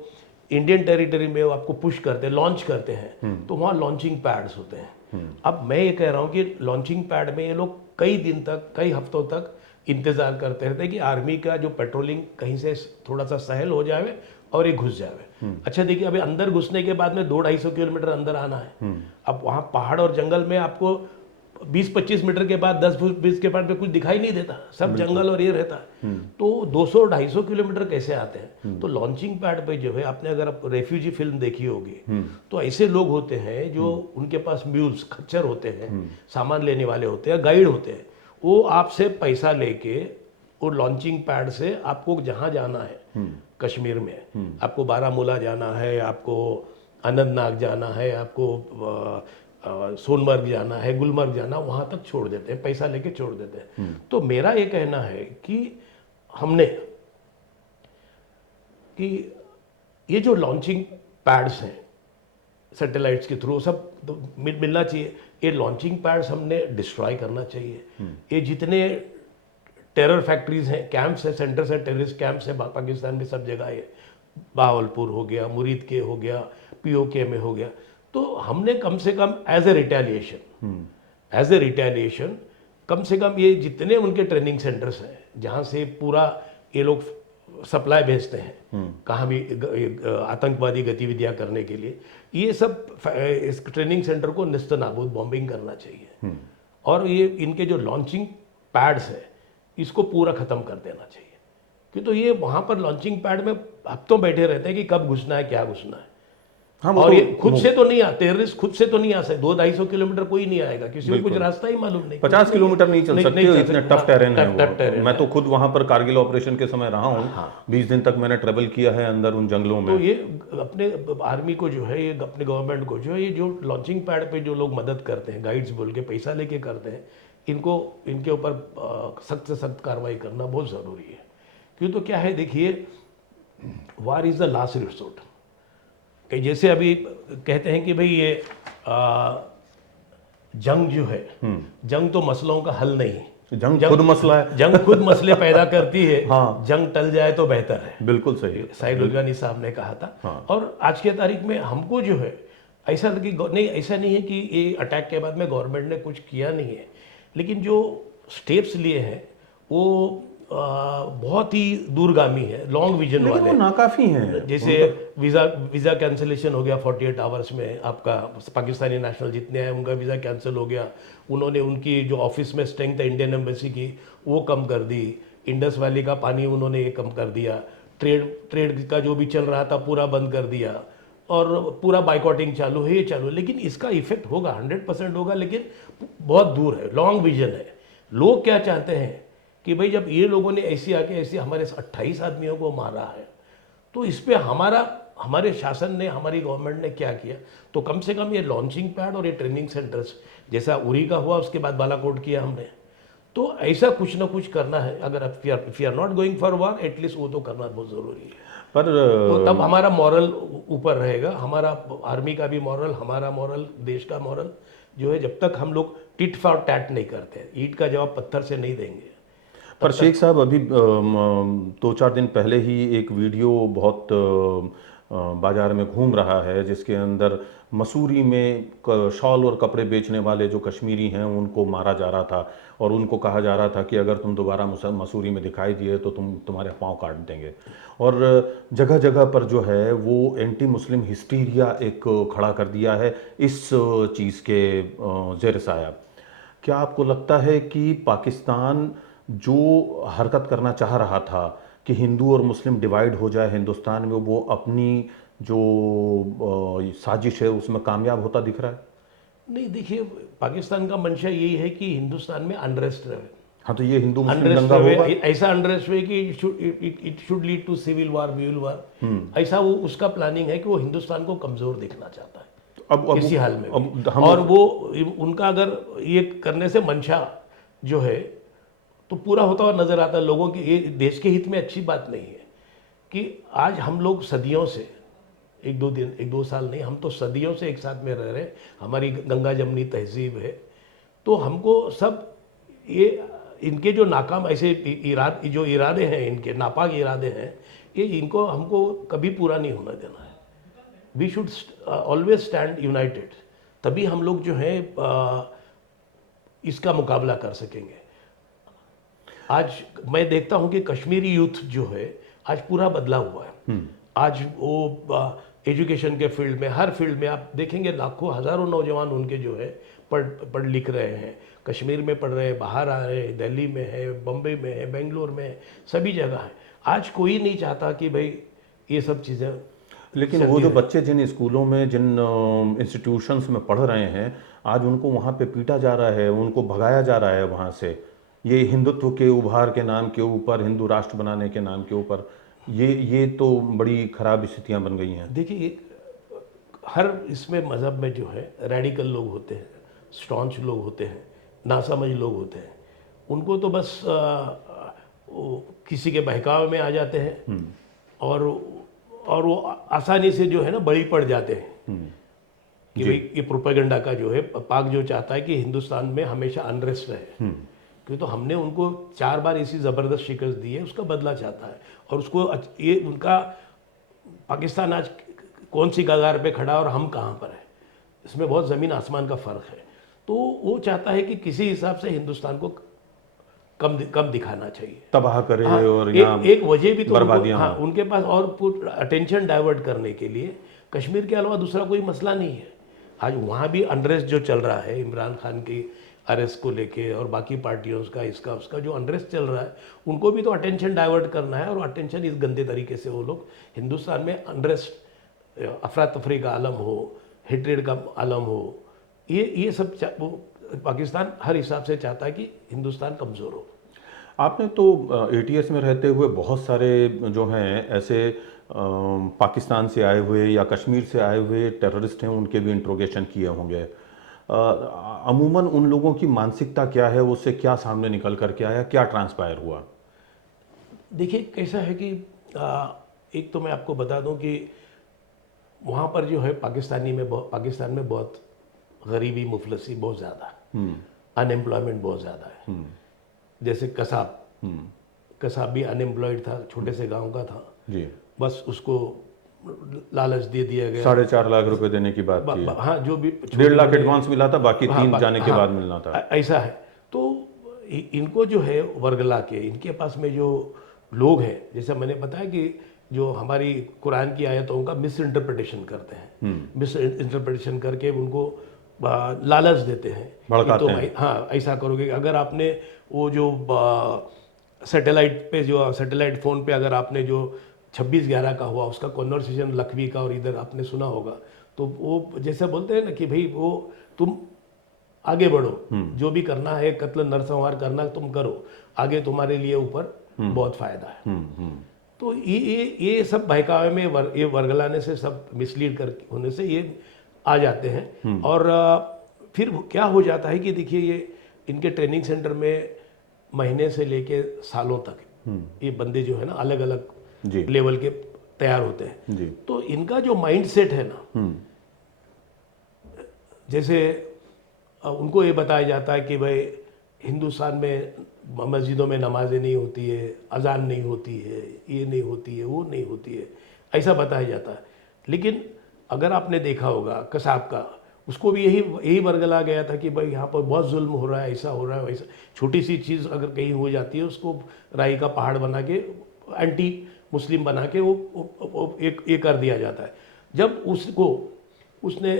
इंडियन टेरिटरी में वो आपको पुश करते हैं, लॉन्च करते हैं, तो वहाँ लॉन्चिंग पैड्स होते हैं। अब मैं ये कह रहा हूँ कि लॉन्चिंग पैड में ये लोग कई दिन तक, कई हफ्तों तक इंतजार करते रहते हैं कि आर्मी का जो पेट्रोलिंग कहीं से थोड़ा सा सहल हो जाए और ये घुस जाए। अच्छा देखिए, अभी अंदर घुसने के बाद में 200-250 किलोमीटर अंदर आना है। अब वहाँ पहाड़ और जंगल में आपको 20-25 मीटर के बाद, 10-20 के बाद में कुछ दिखाई नहीं देता, सब जंगल और ये रहता है। तो 200-250 किलोमीटर कैसे आते हैं? तो लॉन्चिंग पैड पे जो है, आपने अगर आप रेफ्यूजी फिल्म देखी होगी, तो ऐसे लोग होते हैं जो उनके पास म्यूल्स, खच्चर होते हैं, सामान लेने वाले होते हैं, गाइड होते हैं, वो आपसे पैसा लेके वो लॉन्चिंग पैड से आपको जहाँ जाना है कश्मीर में, आपको बारामूला जाना है, आपको अनंतनाग जाना है, आपको सोनमर्ग जाना है, गुलमर्ग जाना, वहाँ तक छोड़ देते हैं, पैसा लेके छोड़ देते हैं। तो मेरा ये कहना है कि हमने कि ये जो लॉन्चिंग पैड्स हैं सैटेलाइट्स के थ्रू, सब तो मिलना चाहिए। ये लॉन्चिंग पैड्स हमने डिस्ट्रॉय करना चाहिए। ये जितने टेरर फैक्ट्रीज हैं, कैंप्स हैं, सेंटर्स हैं, टेररिस्ट कैंप्स हैं पाकिस्तान में, सब जगह है। बावलपुर हो गया, मुरीद के हो गया, पीओके में हो गया। तो हमने कम से कम एज ए रिटेलिएशन कम से कम ये जितने उनके ट्रेनिंग सेंटर्स हैं जहाँ से पूरा ये लोग सप्लाई भेजते हैं, कहाँ भी आतंकवादी गतिविधियां करने के लिए, ये सब इस ट्रेनिंग सेंटर को निस्तनाबूद बॉम्बिंग करना चाहिए। और ये इनके जो लॉन्चिंग पैड्स है इसको पूरा ख़त्म कर देना चाहिए। कि तो ये वहाँ पर लॉन्चिंग पैड में हफ्तों बैठे रहते हैं कि कब घुसना है, क्या घुसना है। हाँ, और ये खुद से तो नहीं आते, टेररिस्ट खुद से तो नहीं आ सकते। 200-250 किलोमीटर कोई नहीं आएगा, किसी को कुछ रास्ता ही मालूम नहीं। 50 किलोमीटर नहीं चल सकते, इतने टफ टेरेन है वो। मैं है। तो खुद वहां पर कारगिल ऑपरेशन के समय रहा हूँ, 20 दिन तक मैंने ट्रेवल किया है अंदर उन जंगलों में। तो ये अपने आर्मी को जो है, ये अपने गवर्नमेंट को जो है, ये जो लॉन्चिंग पैड पे जो लोग मदद करते हैं, गाइड्स बोल के पैसा लेके करते हैं, इनको इनके ऊपर सख्त से सख्त कार्रवाई करना बहुत ज़रूरी है। क्यों तो क्या है, देखिए, वार इज़ द लास्ट रिसोर्ट। कि जैसे अभी कहते हैं कि भाई ये जंग जो है, जंग तो मसलों का हल नहीं है, जंग खुद मसला है। जंग खुद मसले पैदा करती है। हाँ। जंग टल जाए तो बेहतर है। बिल्कुल सही। साइद उलगानी साहब ने कहा था। हाँ। और आज के तारीख में हमको जो है ऐसा कि नहीं, ऐसा नहीं है कि ये अटैक के बाद में गवर्नमेंट ने कुछ किया नहीं है, लेकिन जो स्टेप्स लिए हैं वो बहुत ही दूरगामी है, लॉन्ग विजन वाले, वो नाकाफी हैं। जैसे वीज़ा कैंसिलेशन हो गया 48 आवर्स में, आपका पाकिस्तानी नेशनल जितने हैं उनका वीज़ा कैंसिल हो गया। उन्होंने उनकी जो ऑफिस में स्ट्रेंथ है इंडियन एम्बेसी की वो कम कर दी। इंडस वैली का पानी उन्होंने ये कम कर दिया। ट्रेड का जो भी चल रहा था पूरा बंद कर दिया, और पूरा बाइकॉटिंग चालू है, ये चालू है। लेकिन इसका इफेक्ट होगा, 100% होगा, लेकिन बहुत दूर है, लॉन्ग विजन है। लोग क्या चाहते हैं कि भाई जब ये लोगों ने ऐसे आके ऐसे हमारे 28 आदमियों को मारा है, तो इस पे हमारे शासन ने, हमारी गवर्नमेंट ने क्या किया? तो कम से कम ये लॉन्चिंग पैड और ये ट्रेनिंग सेंटर्स, जैसा उरी का हुआ उसके बाद बालाकोट किया हमने, तो ऐसा कुछ ना कुछ करना है। अगर if you are not going for war, at least वो तो करना बहुत ज़रूरी है। पर तो तब हमारा मॉरल ऊपर रहेगा, हमारा आर्मी का भी मॉरल, हमारा मॉरल, देश का मॉरल जो है, जब तक हम लोग टिट फॉर टैट नहीं करते, ईंट का जवाब पत्थर से नहीं देंगे। पर शेख साहब, अभी 2-4 दिन पहले ही एक वीडियो बहुत बाजार में घूम रहा है, जिसके अंदर मसूरी में शॉल और कपड़े बेचने वाले जो कश्मीरी हैं उनको मारा जा रहा था, और उनको कहा जा रहा था कि अगर तुम दोबारा मसूरी में दिखाई दिए तो तुम्हारे पाँव काट देंगे। और जगह जगह पर जो है वो एंटी मुस्लिम हिस्टीरिया एक खड़ा कर दिया है इस चीज़ के ज़ेर साया। क्या आपको लगता है कि पाकिस्तान जो हरकत करना चाह रहा था कि हिंदू और मुस्लिम डिवाइड हो जाए हिंदुस्तान में, वो अपनी जो साजिश है उसमें कामयाब होता दिख रहा है? नहीं, देखिए, पाकिस्तान का मंशा यही है कि हिंदुस्तान में अनरेस्ट रहे। हाँ, तो ये हिंदू मुस्लिम अनरेस्ट दंगा होगा। रहे, ऐसा अनरेस्ट हुए कि it should lead to civil war, व्यूल वार। ऐसा वो उसका प्लानिंग है कि वो हिंदुस्तान को कमजोर देखना चाहता है अब किसी हाल में अब भी। और वो उनका अगर ये करने से मंशा जो है तो पूरा होता हुआ नजर आता है लोगों की। ये देश के हित में अच्छी बात नहीं है कि आज हम लोग सदियों से, 1-2 साल नहीं, हम तो सदियों से एक साथ में रह रहे हैं। हमारी गंगा जमनी तहजीब है, तो हमको सब ये इनके जो नाकाम ऐसे इरादे हैं, इनके नापाक इरादे हैं, ये इनको हमको कभी पूरा नहीं होने देना है। We should always stand united, तभी हम लोग जो है इसका मुकाबला कर सकेंगे। आज मैं देखता हूं कि कश्मीरी यूथ जो है आज पूरा बदला हुआ है। आज वो एजुकेशन के फील्ड में, हर फील्ड में आप देखेंगे लाखों हजारों नौजवान उनके जो है पढ़ लिख रहे हैं, कश्मीर में पढ़ रहे हैं, बाहर आ रहे हैं, दिल्ली में है, बम्बई में है, बेंगलोर में है, सभी जगह है। आज कोई नहीं चाहता कि भाई ये सब चीज़ें। लेकिन वो जो बच्चे जिन स्कूलों में, जिन इंस्टीट्यूशंस में पढ़ रहे हैं, आज उनको वहाँ पे पीटा जा रहा है, उनको भगाया जा रहा है वहाँ से, ये हिंदुत्व के उभार के नाम के ऊपर, हिंदू राष्ट्र बनाने के नाम के ऊपर, ये तो बड़ी खराब स्थितियाँ बन गई हैं। देखिए, हर इसमें मज़हब में जो है रेडिकल लोग होते हैं, स्टॉन्च लोग होते हैं, नासमझ लोग होते हैं। उनको तो बस किसी के बहकावे में आ जाते हैं और वो आसानी से जो है ना बड़ी पड़ जाते हैं कि भाई ये प्रोपेगेंडा का जो है, पाक जो चाहता है कि हिंदुस्तान में हमेशा अनरेस्ट रहे, क्योंकि तो हमने उनको 4 बार ऐसी ज़बरदस्त शिकस्त दी है, उसका बदला चाहता है। और उसको ये उनका पाकिस्तान आज कौन सी कगार पे खड़ा और हम कहाँ पर है, इसमें बहुत ज़मीन आसमान का फ़र्क है। तो वो चाहता है कि किसी हिसाब से हिंदुस्तान को कम दिखाना चाहिए, तबाह करे। हाँ, और यहाँ एक वजह भी तो बर्बादियाँ हाँ, उनके पास और अटेंशन डाइवर्ट करने के लिए कश्मीर के अलावा दूसरा कोई मसला नहीं है। आज वहाँ भी अनरेस्ट जो चल रहा है, इमरान खान की अरेस्ट को लेके और बाकी पार्टियों का इसका उसका जो अनरेस्ट चल रहा है, उनको भी तो अटेंशन डाइवर्ट करना है। और अटेंशन इस गंदे तरीके से वो लोग हिंदुस्तान में अनरेस्ट, अफरा तफरी का आलम हो, हेट्रेड का आलम हो, ये सब पाकिस्तान हर हिसाब से चाहता है कि हिंदुस्तान कमज़ोर हो। आपने तो एटीएस में रहते हुए बहुत सारे जो हैं ऐसे पाकिस्तान से आए हुए या कश्मीर से आए हुए टेररिस्ट हैं, उनके भी इंट्रोगेशन किए होंगे। अमूमन उन लोगों की मानसिकता क्या है, उससे क्या सामने निकल कर के आया, क्या ट्रांसपायर हुआ? देखिए, कैसा है कि एक तो मैं आपको बता दूं कि वहाँ पर जो है पाकिस्तान में बहुत गरीबी, मुफलसी बहुत ज़्यादा है, अनएम्प्लॉयमेंट बहुत ज़्यादा है। जैसे कसाब भी अनएम्प्लॉयड था, छोटे से गांव का था जी, बस उसको लालच दे दिया गया। 4.5 लाख रुपए देने की बात थी। हाँ, जो भी 1.5 लाख एडवांस मिला था, बाकी हाँ, 3 जाने के बाद मिलना था। ऐसा है। तो इनको जो है वर्गला के, इनके पास में जो लोग हैं, जैसे मैंने बताया कि जो हमारी कुरान की आयतों का मिस इंटरप्रिटेशन करते हैं, मिस इंटरप्रिटेशन करके उनको लालच देते हैं कि तुम हाँ ऐसा करोगे। अगर आपने वो जो सैटेलाइट फ़ोन पे अगर आपने जो 26/11 का हुआ उसका कॉन्वर्सेशन लखवी का और इधर आपने सुना होगा, तो वो जैसे बोलते हैं ना कि भाई वो तुम आगे बढ़ो, जो भी करना है, कत्ल नरसंहार करना तुम करो, आगे तुम्हारे लिए ऊपर बहुत फायदा है। तो ये सब बहकावे में ये वर्गलाने से, सब मिसलीड कर होने से ये आ जाते हैं। और फिर क्या हो जाता है कि देखिए, ये इनके ट्रेनिंग सेंटर में महीने से लेके सालों तक ये बंदे जो है ना अलग अलग लेवल के तैयार होते हैं जी। तो इनका जो माइंड सेट है ना, जैसे उनको ये बताया जाता है कि भाई हिंदुस्तान में मस्जिदों में नमाजें नहीं होती है, अजान नहीं होती है, ये नहीं होती है, वो नहीं होती है, ऐसा बताया जाता है। लेकिन अगर आपने देखा होगा कसाब का, उसको भी यही वर्गला गया था कि भाई यहाँ पर बहुत जुल्म हो रहा है, ऐसा हो रहा है, वैसा। छोटी सी चीज़ अगर कहीं हो जाती है, उसको राई का पहाड़ बना के, एंटी मुस्लिम बना के वो एक कर दिया जाता है। जब उसने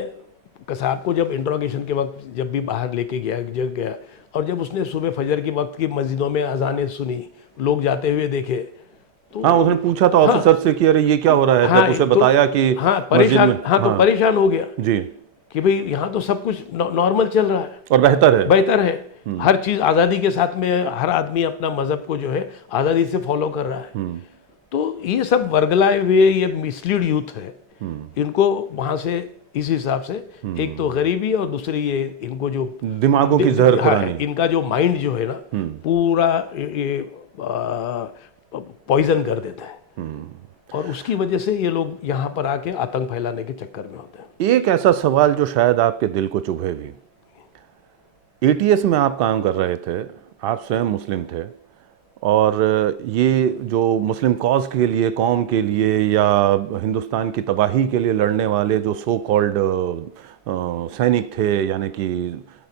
कसाब को जब इंट्रोगेशन के वक्त जब भी बाहर लेके गया और जब उसने सुबह फजर के वक्त की मस्जिदों में अजानें सुनी, लोग जाते हुए देखे, तो हाँ, उसने पूछा था ऑफिसर से कि अरे ये क्या हो रहा है। हाँ, जब उसे बताया कि परेशान, हाँ, तो परेशान हो गया जी, कि भाई यहाँ तो सब कुछ नॉर्मल चल रहा है और बेहतर है। हर चीज़ आज़ादी के साथ में, हर आदमी अपना मजहब को जो है आज़ादी से फॉलो कर रहा है। तो ये सब वर्गलाए हुए ये मिसलीड यूथ है, इनको वहाँ से इस हिसाब से एक तो गरीबी और दूसरी ये इनको जो दिमागों की जहर खुरानी, इनका जो माइंड जो है ना पूरा ये पॉइजन कर देता है। और उसकी वजह से ये लोग यहाँ पर आके आतंक फैलाने के चक्कर में होते हैं। एक ऐसा सवाल जो शायद आपके दिल को चुभे भी, एटीएस में आप काम कर रहे थे, आप स्वयं मुस्लिम थे और ये जो मुस्लिम कॉज के लिए, कौम के लिए या हिंदुस्तान की तबाही के लिए लड़ने वाले जो सो कॉल्ड सैनिक थे, यानी कि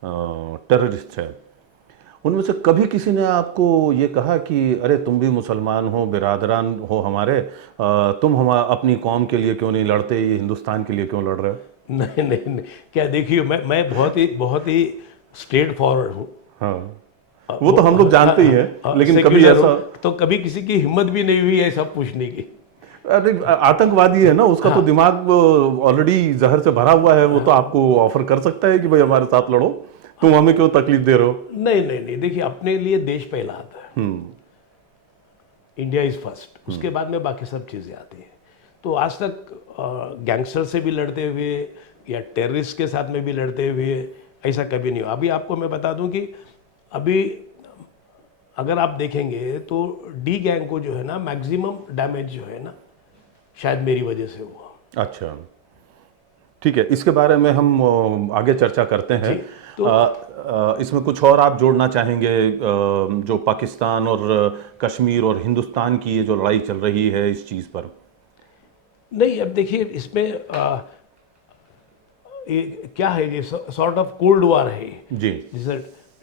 टेररिस्ट है, उनमें से कभी किसी ने आपको ये कहा कि अरे तुम भी मुसलमान हो, बिरादरान हो हमारे, तुम हम अपनी कौम के लिए क्यों नहीं लड़ते, ये हिंदुस्तान के लिए क्यों लड़ रहे हो? नहीं नहीं नहीं, क्या देखिए, मैं बहुत ही स्ट्रेट फॉरवर्ड हूँ। हाँ, वो तो हम लोग जानते ही हैं, लेकिन कभी सेक्युलर ऐसा, हूँ, तो कभी किसी की हिम्मत भी नहीं हुई ऐसा पूछने की। अरे आतंकवादी है ना, उसका तो दिमाग ऑलरेडी जहर से भरा हुआ है, वो तो आपको ऑफर कर सकता है कि भाई हमारे साथ लड़ो, तुम हमें क्यों तकलीफ दे रहे हो? नहीं नहीं नहीं, देखिए, अपने लिए देश पहला आता है, इंडिया इज फर्स्ट, उसके बाद में बाकी सब चीज़ें आती हैं। तो आज तक गैंगस्टर से भी लड़ते हुए या टेररिस्ट के साथ में भी लड़ते हुए ऐसा कभी नहीं हुआ। अभी आपको मैं बता दूं कि अभी अगर आप देखेंगे तो डी गैंग को जो है ना, मैक्सिमम डैमेज जो है ना, शायद मेरी वजह से हुआ। अच्छा, ठीक है, इसके बारे में हम आगे चर्चा करते हैं। तो इसमें कुछ और आप जोड़ना चाहेंगे, जो पाकिस्तान और कश्मीर और हिंदुस्तान की ये जो लड़ाई चल रही है इस चीज़ पर? नहीं, अब देखिए, इसमें ये क्या है, ये सॉर्ट ऑफ कोल्ड वॉर है जी। जैसे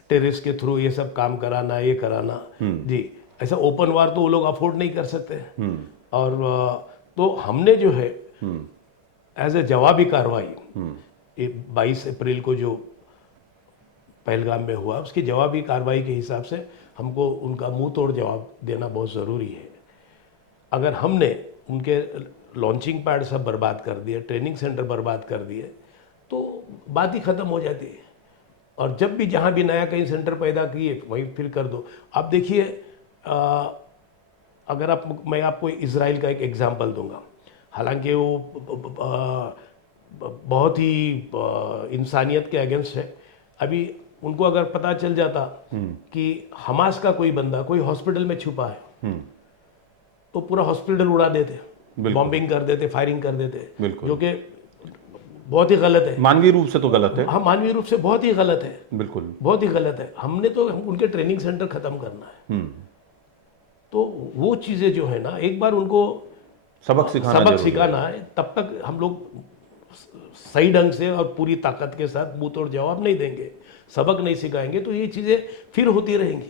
टेररिस्ट के थ्रू ये सब काम कराना, ये कराना जी। ऐसा ओपन वार तो वो लोग अफोर्ड नहीं कर सकते। और तो हमने जो है एज ए जवाबी कार्रवाई, ये 22 अप्रैल को जो पहलगाम में हुआ, उसकी जवाबी कार्रवाई के हिसाब से हमको उनका मुंह तोड़ जवाब देना बहुत ज़रूरी है। अगर हमने उनके लॉन्चिंग पैड सब बर्बाद कर दिए, ट्रेनिंग सेंटर बर्बाद कर दिए, तो बात ही ख़त्म हो जाती है। और जब भी जहाँ भी नया कहीं सेंटर पैदा किए वहीं फिर कर दो। आप देखिए, अगर मैं आपको इजराइल का एक एग्जांपल दूंगा, हालांकि वो बहुत ही इंसानियत के अगेंस्ट है। अभी उनको अगर पता चल जाता कि हमास का कोई बंदा कोई हॉस्पिटल में छुपा है, तो पूरा हॉस्पिटल उड़ा देते, बॉम्बिंग कर देते, फायरिंग कर देते, जो कि बहुत ही गलत है। मानवीय रूप से तो गलत है। हाँ, मानवीय रूप से बहुत ही गलत है, बिल्कुल बहुत ही गलत है। हमने तो उनके ट्रेनिंग सेंटर खत्म करना है। तो वो चीज़ें जो है ना, एक बार उनको सबक सिखाना है, तब तक हम लोग सही ढंग से और पूरी ताकत के साथ मुंह तोड़ जवाब नहीं देंगे, सबक नहीं सिखाएंगे, तो ये चीज़ें फिर होती रहेंगी।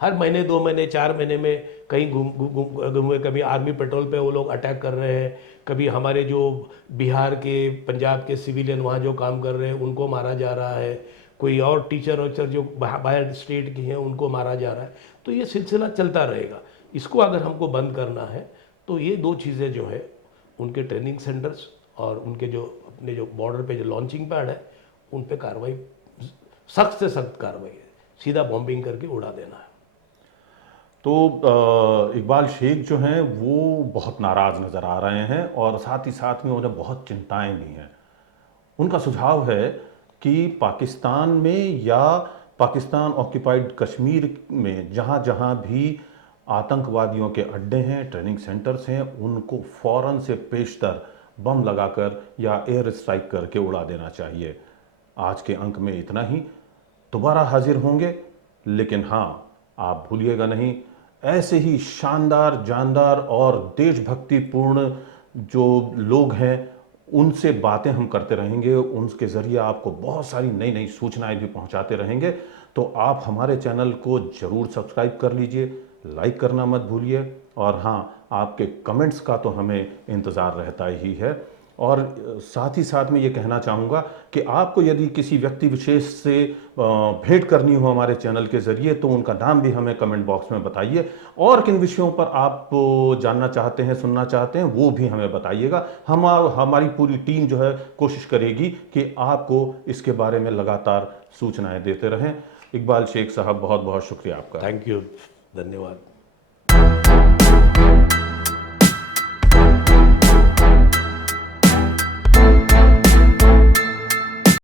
हर महीने, 2 महीने, 4 महीने में कहीं घूमे, कभी आर्मी पेट्रोल पे वो लोग अटैक कर रहे हैं, कभी हमारे जो बिहार के, पंजाब के सिविलियन वहाँ जो काम कर रहे हैं उनको मारा जा रहा है, कोई और टीचर जो बाहर स्टेट की हैं उनको मारा जा रहा है। तो ये सिलसिला चलता रहेगा। इसको अगर हमको बंद करना है तो ये 2 चीज़ें जो है, उनके ट्रेनिंग सेंटर्स और उनके जो अपने जो बॉर्डर पे जो लॉन्चिंग पैड है, उन पे कार्रवाई, सख्त से सख्त कार्रवाई है, सीधा बॉम्बिंग करके उड़ा देना है। तो इकबाल शेख जो हैं वो बहुत नाराज़ नज़र आ रहे हैं और साथ ही साथ में उन्हें बहुत चिंताएं भी हैं। उनका सुझाव है कि पाकिस्तान में या पाकिस्तान ऑक्यूपाइड कश्मीर में जहाँ जहाँ भी आतंकवादियों के अड्डे हैं, ट्रेनिंग सेंटर्स हैं, उनको फ़ौरन से पेशतर बम लगाकर या एयर स्ट्राइक करके उड़ा देना चाहिए। आज के अंक में इतना ही। दोबारा हाजिर होंगे, लेकिन हाँ, आप भूलिएगा नहीं, ऐसे ही शानदार, जानदार और देशभक्तिपूर्ण जो लोग हैं उनसे बातें हम करते रहेंगे, उनके ज़रिए आपको बहुत सारी नई नई सूचनाएं भी पहुंचाते रहेंगे। तो आप हमारे चैनल को ज़रूर सब्सक्राइब कर लीजिए, लाइक करना मत भूलिए, और हाँ, आपके कमेंट्स का तो हमें इंतज़ार रहता ही है। और साथ ही साथ में ये कहना चाहूँगा कि आपको यदि किसी व्यक्ति विशेष से भेंट करनी हो हमारे चैनल के ज़रिए, तो उनका नाम भी हमें कमेंट बॉक्स में बताइए, और किन विषयों पर आप जानना चाहते हैं, सुनना चाहते हैं, वो भी हमें बताइएगा। हमारी पूरी टीम जो है कोशिश करेगी कि आपको इसके बारे में लगातार सूचनाएं देते रहें। इकबाल शेख साहब, बहुत बहुत शुक्रिया आपका। थैंक यू, धन्यवाद।